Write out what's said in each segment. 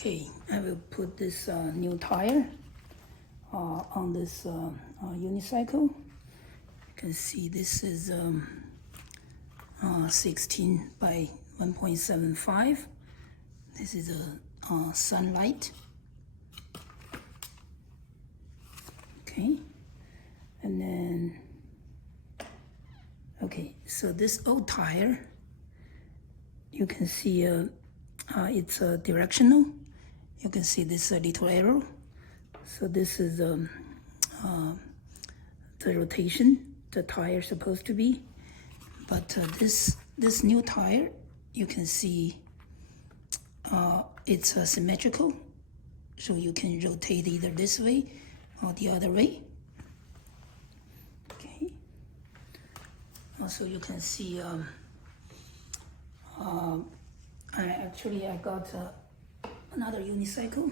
Okay, I will put this new tire on this unicycle. You can see this is 16 by 1.75. This is a SUNLITE. Okay, and then okay, so this old tire, you can see it's directional. You can see this little arrow. So this is the rotation the tire is supposed to be. But this new tire, you can see it's symmetrical. So you can rotate either this way or the other way. Okay. Also you can see I got another unicycle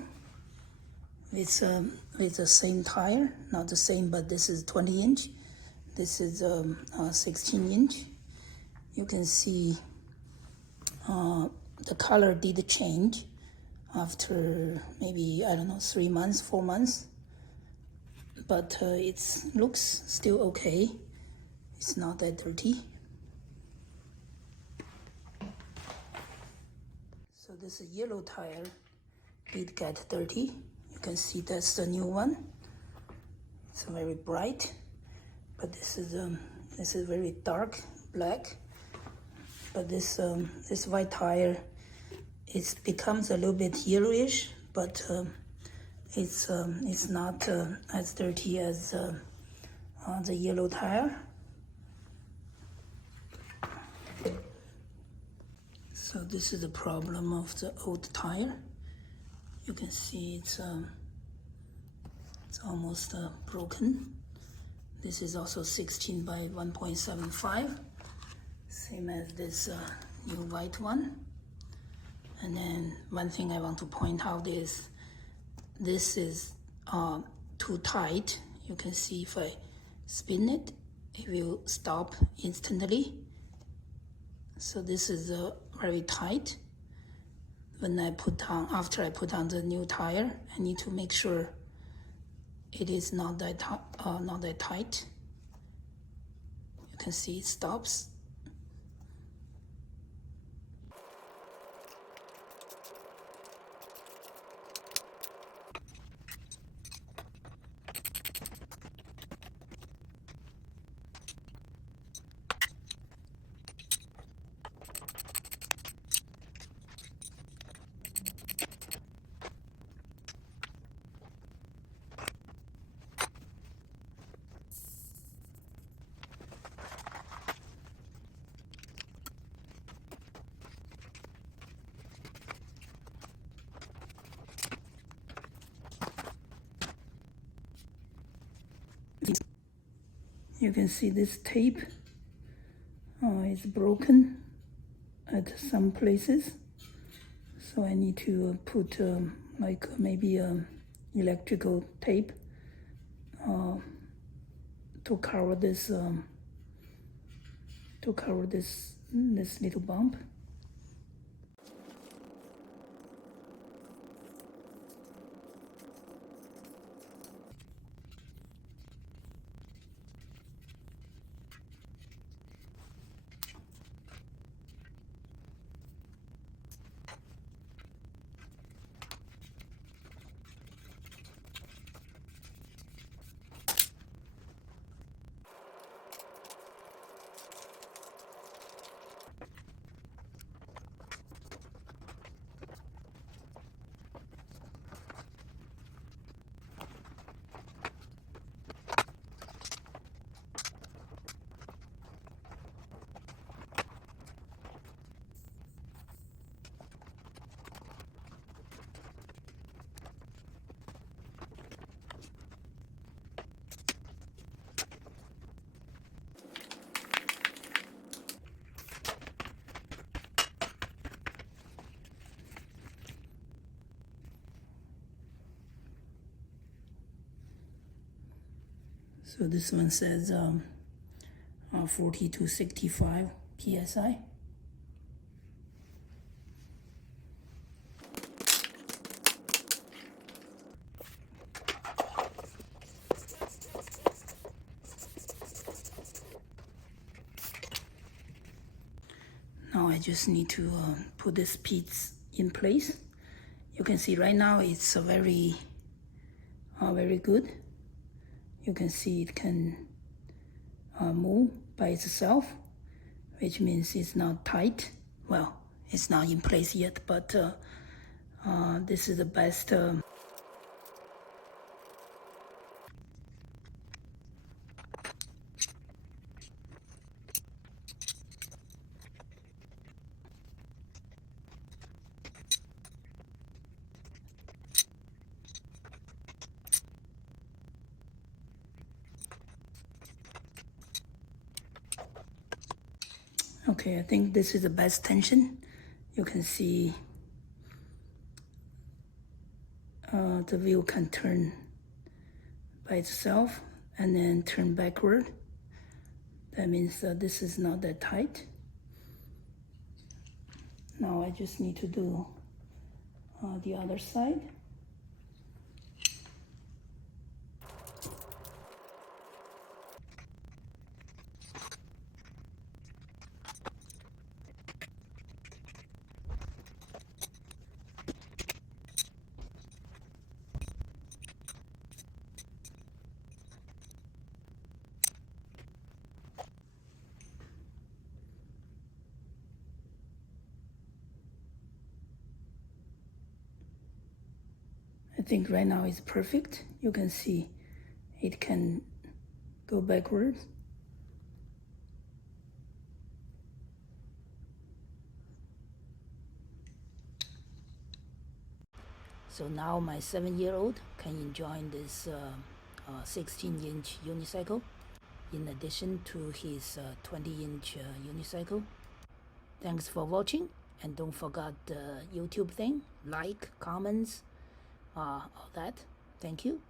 with the same tire, not the same, but this is 20 inch. This is 16 inch. You can see the color did change after maybe, I don't know, 3 months, 4 months. But it looks still okay. It's not that dirty. So this yellow tire did get dirty. You can see that's the new one. It's very bright, but this is very dark black. But this white tire, it becomes a little bit yellowish, but it's not as dirty as the yellow tire. So this is the problem of the old tire. You can see it's almost broken. This is also 16 by 1.75, same as this new white one. And then one thing I want to point out is this is too tight. You can see if I spin it, it will stop instantly. So this is very tight. When I after I put on the new tire, I need to make sure it is not that tight. You can see it stops. You can see this tape is broken at some places. So I need to put like maybe electrical tape to cover this this little bump. So this one says 40 to 65 psi. I just need to put the speeds in place. You can see right now it's very good. You can see it can move by itself, which means it's not tight. Well, it's not in place yet, but this is the best. Okay, I think this is the best tension. You can see the wheel can turn by itself and then turn backward. That means this is not that tight. Now I just need to do the other side. I think right now it's perfect. You can see it can go backwards. So now my 7-year-old can enjoy this 16-inch unicycle in addition to his 20-inch unicycle. Thanks for watching, and don't forget the YouTube thing, like, comments, all that. Thank you.